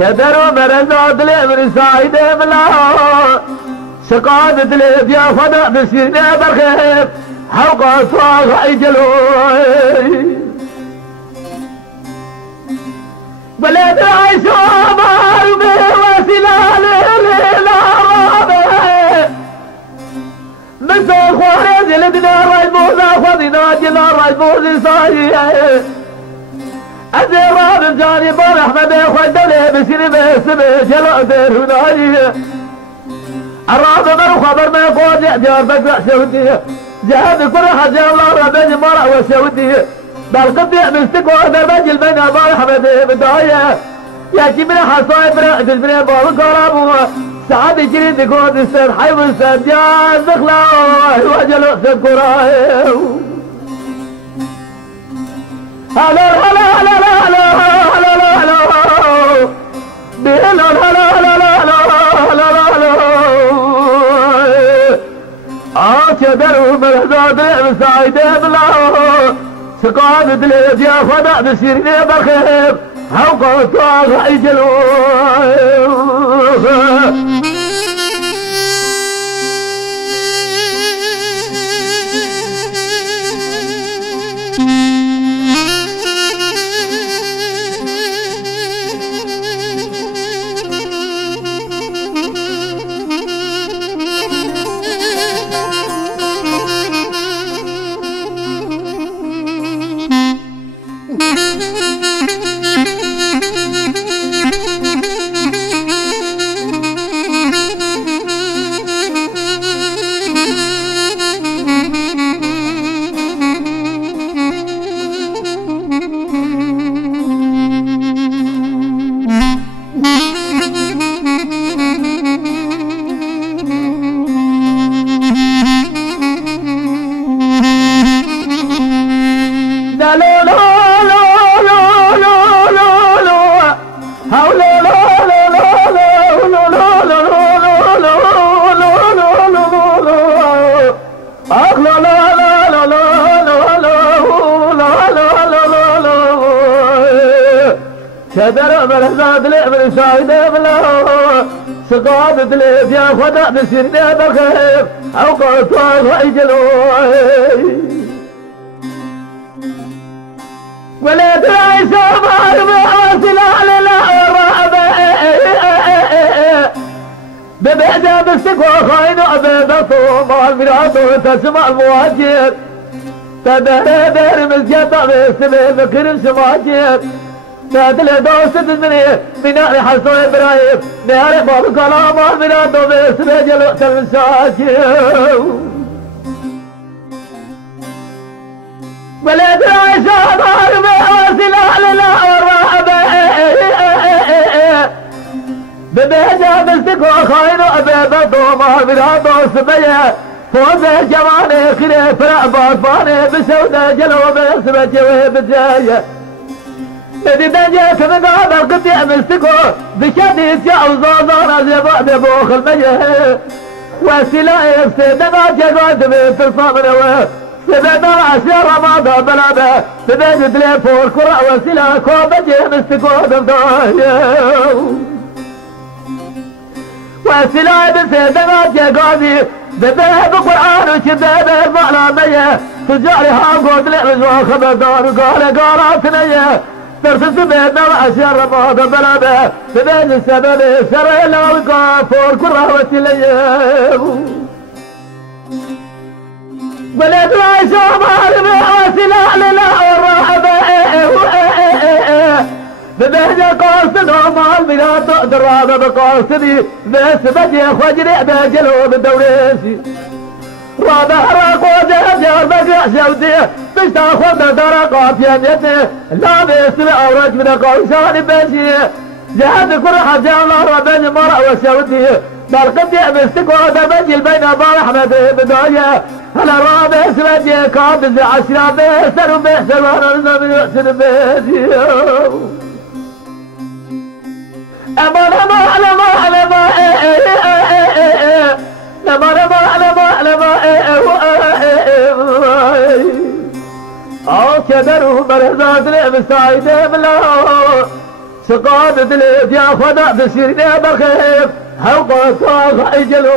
شدروا مرزاد لي سعيد بلا سقاد لي يا خدا بسيرنا بالخير حوقا صاغ يجلوي بلاد عيسى مال بوسلال للعرب من خوارز لدنا رايبوزا خذنا جنا رايبوزي صايي أزرار جاني بار أحمد أخوان دولي بسيري بسمي جلو دير هناي الرابع مرو خبر ما يقول يحجار بقرأ سعودية جهاد كل حاجة الله رباني مرع وسعودية بالقطع مستقوى برباج المنى بار أحمد بداية يأتي من حصائب رأس من بار قرابو سعاد يجري دقود السر حيو السر جاز دخلاوه وجلو سب قرائه هلا هلا هلا هلا هلا هلا هلا هلا شدروا مرزاد سعيد بلا سقاد دليل يا خدا بسيرنا بالخير حوقا طاغ يجلو شدر مرزاد لعبر سعيد بلا سقاد دليل يا خدا بسيرنا بالخير حوقا طاغ يجلوي ولاد عيسى مرمى سلال العرب ببعد بستقوى خاين أبدا طوما المراد تسمع المواجر تدهر مسجد بسمي بكر سماجر نادل دوست مني بنار حسن إبراهيم نار باب كلام بنا دوست بجلو تمساجر بلاد عيسى مرمى سلال العرب ببهجة بستقوى خاين أبدا طوما المراد سمي فوز جواني خير فرع بارفاني بسودة جلو بسمة جوه بداية ندي دنجة كمن قابل قطع مستقو بشديد جاو زوزانا زيبا ببوخ المجه وسلاء يفسدنا جقاد بنت الصامنة سبعنا عشر رمضان بلابه سبعنا تليفور كرة وسلاء كوبجه مستقو دمدايا وسلاء بسدنا جقادي بباب القرآن وشباب المعلمية تجارها قد لعجوا خبردار قال ثنية ترسل بيتنا وعشر رمضان بلابه ببين السبب شرع الله القافور كرة وسلية بلاد العيشة معلمة وسلاء للعرب ببهجة قاصد ومع الميلاد تقدر هذا بقاصدي بس بدي خجري بجلو بالدوريسي رابع راق وجه جار بقع شودي مش تاخذ درقات يميتي لا بيسمع ورج من قوشان بشي جهد كل حاجة الله ربني مرأ وشودي بالقد بستكوت بجل بين احمد بدايه انا رابع سمجي كابز عشرة بيسر وبيسر وانا النبي يحسن بيتي امان امان امان او كدروا برزات لعب سايده بلا سقاط دليت يا خدا بسيرنا بخير هوقت واخ اجلو